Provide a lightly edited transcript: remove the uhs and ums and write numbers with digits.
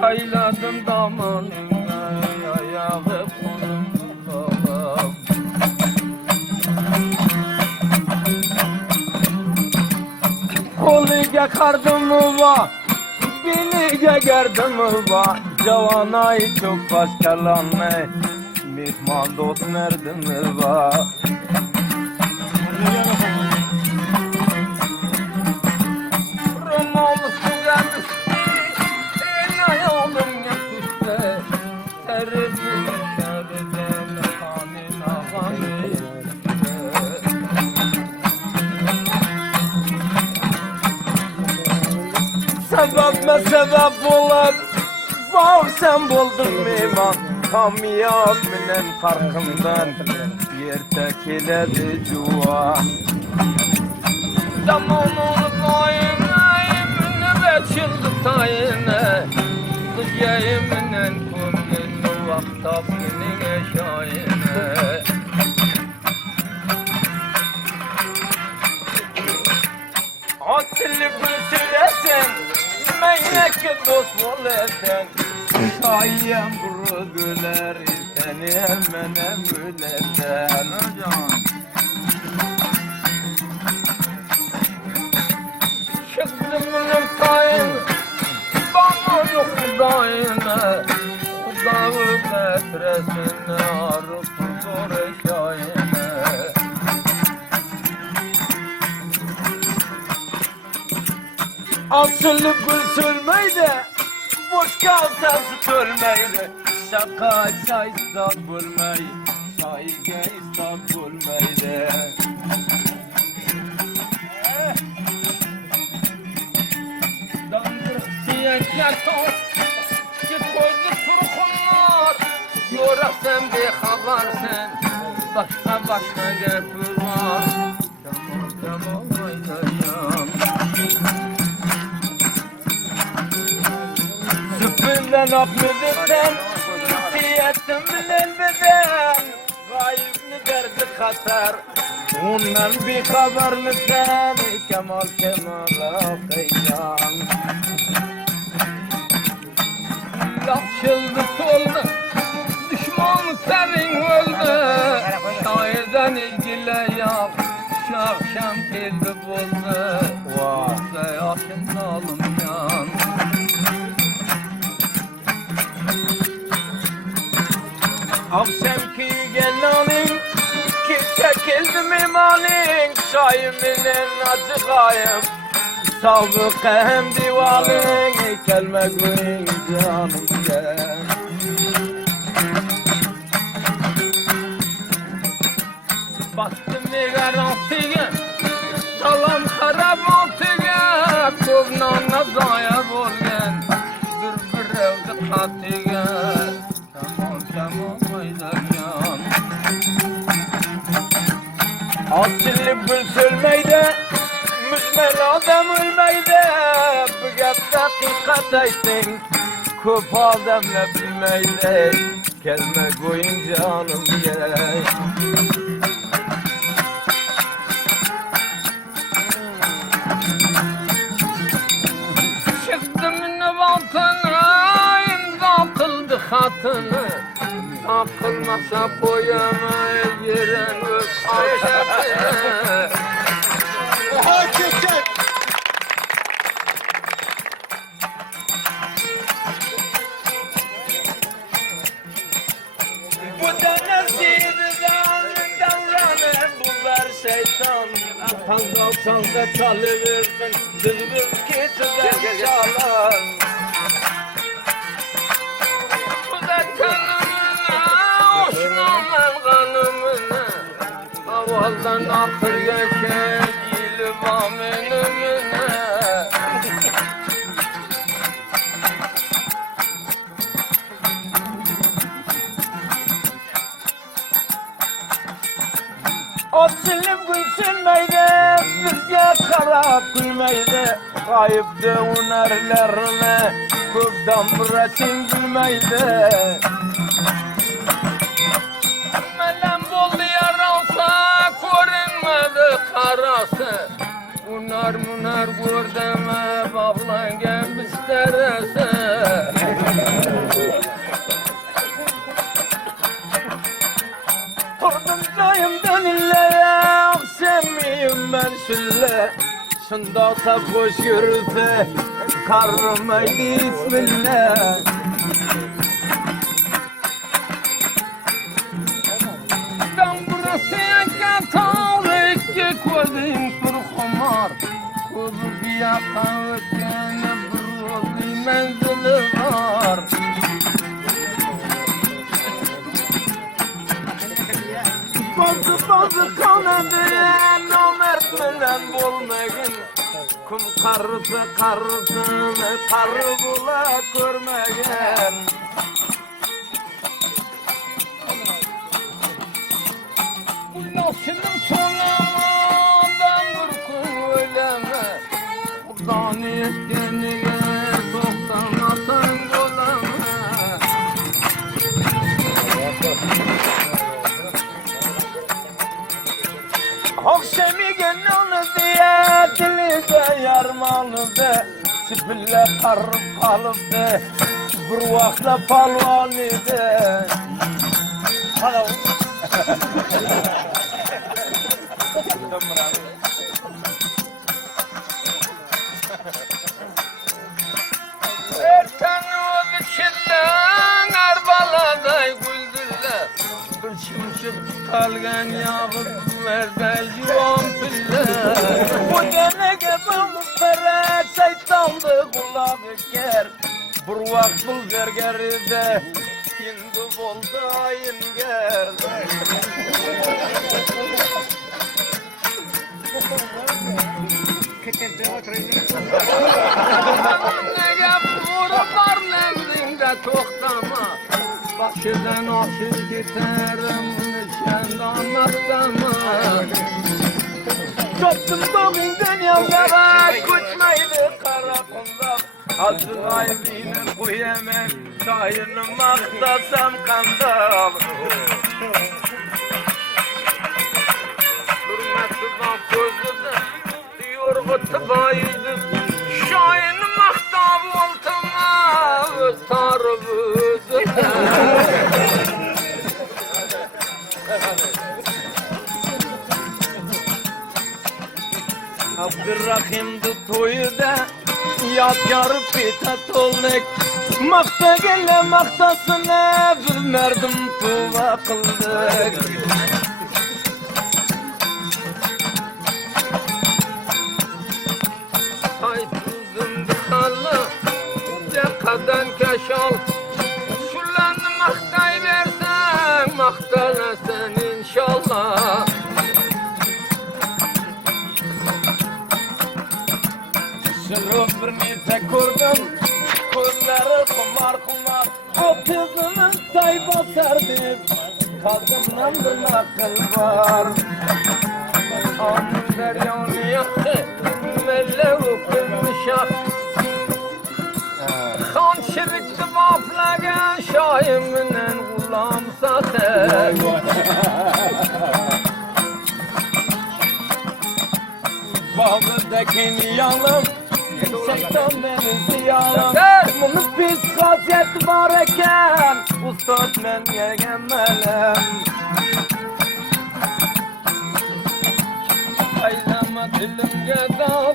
Sayladım damanına ayağı konumda. Koliga kardım var, biliga gerdim var. Cavanay çok başkalanma, mihman dost nerdim var. Sebep sebep olur, vav sen buldun meyman. Kamiyabının farkından yer tekiledi cuva. Zamanın ayımını ve çıldı tayını, Gıyayımının kumlunu vaktabının eşayını. Atılıp süresin, meyleki dost olasın. Sayyem buru güler, seni hemen emülesin. Çıktımının tayını, bana yok dayını. Dağı metresini arıp zor eşayını. Asılı gülsülmeydi, boş kalsa sütülmeydi. Şaka saysa bulmayı, saygı ista bulmaydı. Dandır siyekler toz, ki koydu turkunlar. Yora sen bir habersin, başka gepür var. Tamam oynayam. Süpürden aklıdıktan, siyetim bilelbeden. Gayibini derdi katar, ondan bir haber misin? Kemal kıyyan. Yapşıldı soldu, düşman senin öldü. Şairden ilgili yap, şakşam kelbi buldu. Vah yaşın alıncan. Akşam ki gelanin, ki çekildi mimanin. Şaiminin acı gayım, sabık hem divalin. Kelme gün canım gel. Bastım nigar altıya, salam harap altıya. Kovnana zaya bolgen, bir evde katıya. Açılıp gülsülmeydi, müzmel adam ölmeydi. Bu gep hakikat aytın, köp adamla bilmeydi. Kelme koyun canım ye. Çıktım nebatına, imza kıldı hatını. Akılmasa boyamayı giren öp aşağıya. Oha çekecek. Bu da nasibden davranır bunlar şeytan. Kalkalsan da çalıversin, dızgın keçiden çalar. Bu da kanımına, Osman'ın kanımına, havaldan akır geçer, gülübam önümüne. Açılıp gülsünmeydi, bizge karab gülmeydi. Kayıptı unerlerine, kubdan resim gülmeydi. Melem boldu yaralsa, görünmedi karası. Unar munar gördeme, bablan gelmiş teresi. Tordum dayımdan illere, aksemiyim ben şülle. Şunda hoş yürüse, karnımaydı isminle. Ben burası yakatalı, iki kodum kurkumar. Kuzu bir yakalı, gene bir rozi menzili var. Bazı kanadı, nomert bilen bolmagin. Kum karısı, karı bula görmegin. Bu nasılım çolağından ürkün öleme. Buradan yetkeniye doktanatan goleme. Akşemi gönlünü diye dilize yarmalıdı. Sipille karıp kalıptı, bir vakla palvan idi. Hala erken o biçimden Erbaladay güldüler. Bir çimşik kalgan yağıp merde yuvan pille. Bu gene gibi muhtere şeytandı kulak eker. Bir vakt bul vergeride Hindu boldu ayınger. Nege vururlar nemrinde toktama. Başından aşır giderim nişanda anlattama. Çöptüm doğun dünyamda küçmeydi karakumda. Azrail'inin bu yemek çayını maktasam kandam. Hürmeti bak gözüdü, yorgutu bayıdı. Şahin maktab oltama, sarı büzüdü. Abdurrahim'di toyuda yadgar pita tolnek. Makta gele maktasına bir merdim tuva kıldık. Ay tuzum dıkalı, yakadan keşal. Şulanı maktay versen, maktalasın inşallah. Şunu bir nete kurdum, kızları kumar. O kızımın tay basardı, kadından bir nakıl var. Anın deryonu yaktı, melle okunmuşak. Kan şirikti vaflagen, şahiminen gulam satır. Bağdakini yanım, şeytan beni ziyanım. Bunun pis hasiyeti var eken, ustad men yegemelem. Aylama dilimge dağ